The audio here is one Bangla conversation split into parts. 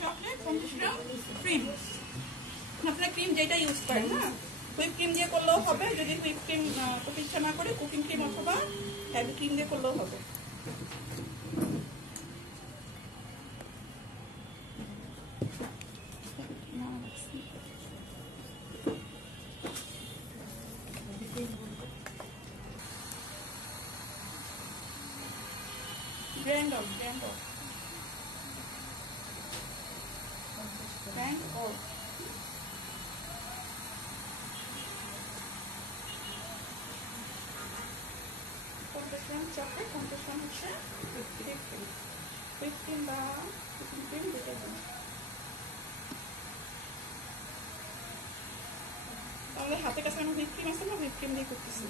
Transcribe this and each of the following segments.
চকলেট 50 গ্রাম ক্রিম। আপনারা ক্রিম যেটা ইউজ করেন, হ্যাঁ, হুইপ ক্রিম দিয়ে করলেও হবে। যদি হুইপ ক্রিম করতে ইচ্ছা না করে কুকিং ক্রিম অথবা হেভি ক্রিম দিয়ে করলেও হবে। Grand off. চকলেট 50 গ্রাম হচ্ছে হুইপ ক্রিম বা কুকিং ক্রিম দুটো দিন। তাহলে হাতের কাছে আমার হুইপ ক্রিম আছে না, হুইপ ক্রিম দিয়ে করতেছি।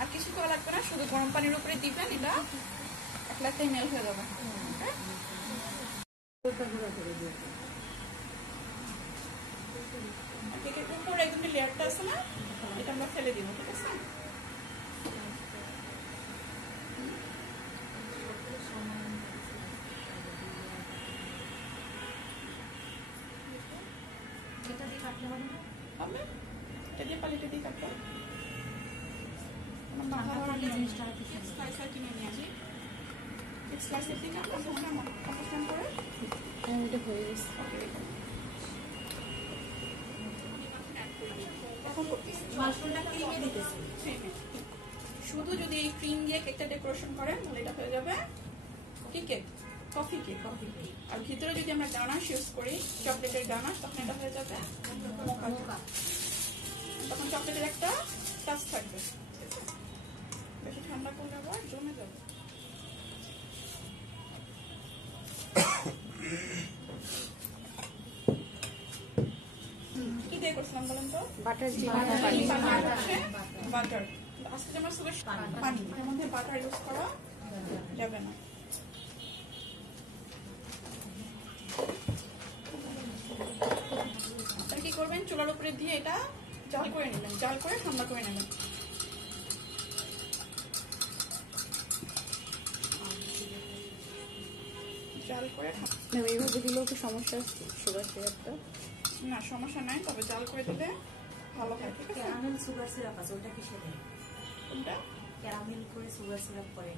আর কিছু করা লাগবে না, শুধু গরম পানির উপরে দিবেন, এটা একলাতেই মেল হয়ে যাবে। কেকের উপরে একদম লেয়ারটা আছে না, এটা আমরা ফেলে দিব, ঠিক আছে? এটা দিয়ে পালিটা দিয়ে কাটবো। কিনে নিয়ে আসি স্লাইসের দিকে করে শুধু যদি এই ক্রিম দিয়ে কেকটা ডেকোরেশন করেন তাহলে এটা হয়ে যাবে কি কেক, কফি কেক। আর ভিতরে যদি আমরা গানাশ ইউজ করি, চকলেটের গানাশ, তখন এটা হয়ে যাবে মোকা। তখন চকলেটের একটা টাচ থাকবে। বেশি ঠান্ডা করলে আবার জমে যাবে। কি দিয়ে করছিলাম বলেন তো? বাটার। বাটার আজকে আমার সুগার পানি, এর মধ্যে বাটার ইউজ করা যাবে না। আর কি করবেন, চুলার উপরে দিয়ে এটা জাল করে নেবেন, জাল করে ঠান্ডা করে নেবেন। জাল করে এইভাবে দিলেও কি সমস্যা আছে সুগার সিরাপটা? না, সমস্যা নাই, তবে জাল করে দিলে ভালো হয়। ঠিক আছে? ক্যারামেল সুগার সিরাপ আছে, ওটা কিসে দেয়? কোনটা? ক্যারামেল করে সুগার সিরাপ করে,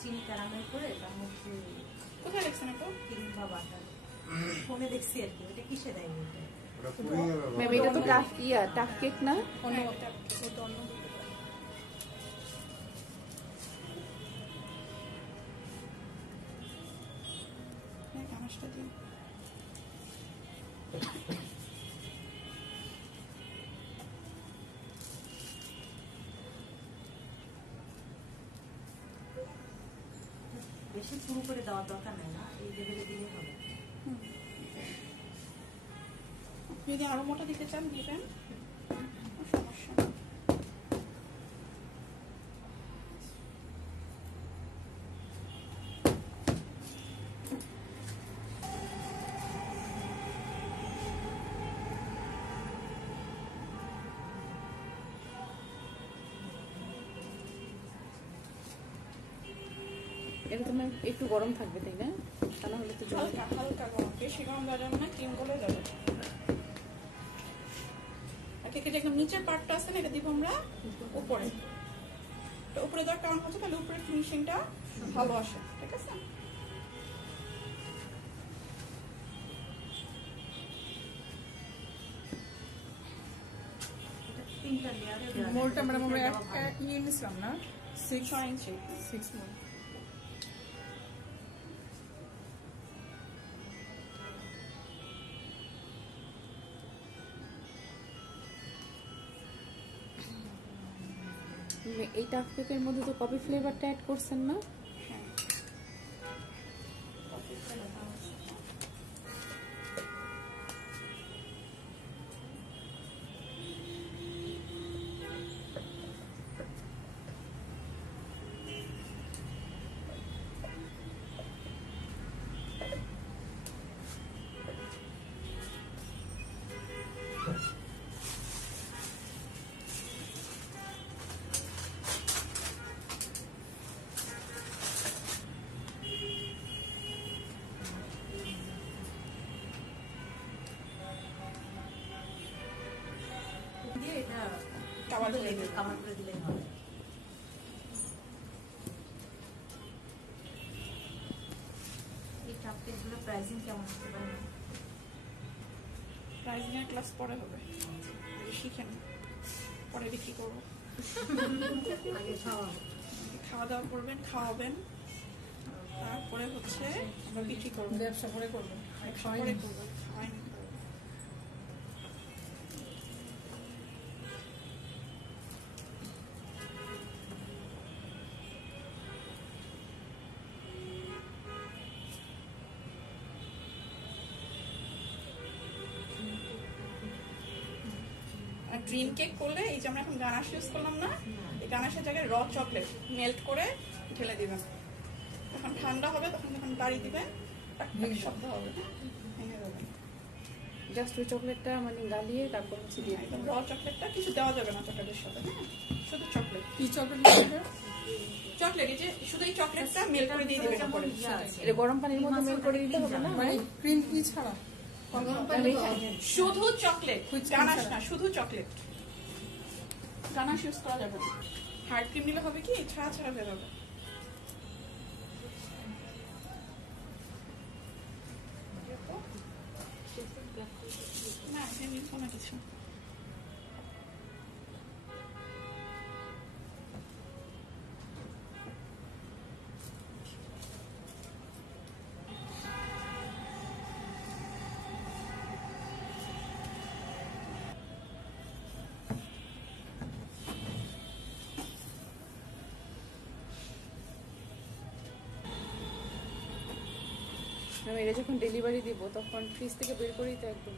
চিনি ক্যারামেল করে তার মধ্যে কোথায় দেখছেন আপু? ক্রিম বা বাটার ফোনে দেখছি আর কি। ওটা কিসে দেয়? মেবি এটা তো টাফ কেক না, অন্য গানাশটা দিন। বেশি পুরো করে দেওয়ার দরকার নেই না, এই লেভেলে দিলেই হবে। যদি আরো মোটা দিতে চান দিবেন, সমস্যা নেই। এটা তো একটু গরম থাকবে, তাই না? তা না হলে তো হালকা গরম, বেশি গরম দেওয়া যাবে না, ক্রিম গলে যাবে। আর কেকের একদম নিচের পার্টটা আছে না, এটা দিব আমরা উপরে। তো উপরে দেওয়ার কারণ হচ্ছে তাহলে উপরে ফিনিশিংটা ভালো আসে। ঠিক আছে? মোলটা আমরা নিয়ে নিছিলাম না, 6 ইঞ্চি 6 মোল। এই টাফ কেকের মধ্যে তো কফি ফ্লেভারটা অ্যাড করছেন না? কভার করে দিলেই হবে। এই কাপকেকগুলো প্রাইসিং কেমন হতে পারে? প্রাইসিং এর ক্লাস পরে হবে, শিখেন পরে বিক্রি করবো। আগে খাওয়া দাওয়া করবেন, খাওয়াবেন, তারপরে হচ্ছে আমরা বিক্রি করবো, ব্যবসা করে করবেন, পরে করবো, খাওয়াইনি। ড্রিম কেক করলে এই যে আমরা এখন গানাশ ইউজ করলাম না, এই গানাশের জায়গায় র চকলেট মেল্ট করে ঢেলে দিবেন। যখন ঠান্ডা হবে তখন যখন বাড়ি দিবেন শব্দ হবে, ভেঙে যাবে। জাস্ট ওই চকলেটটা মানে গালিয়ে তারপর হচ্ছে দিয়ে একদম র চকলেটটা কিছু দেওয়া যাবে না চকলেটের সাথে, হ্যাঁ শুধু চকলেট। কি চকলেট? চকলেট এই যে শুধু এই চকলেটটা মেল্ট করে দিয়ে দিবেন উপরে। এটা গরম পানির মধ্যে মেল্ট করে দিতে হবে না, মানে ক্রিম কি ছাড়া? শুধু চকলেট, গানাশ না, শুধু চকলেট। গানাশ ইউজ করা যাবে না। হার্ড ক্রিম নিলে হবে কি ছাড়া ছাড়া বেরোবে। না এমনি কোনো কিছু আমি এটা যখন ডেলিভারি দিব তখন ফ্রিজ থেকে বের করেই তো একদম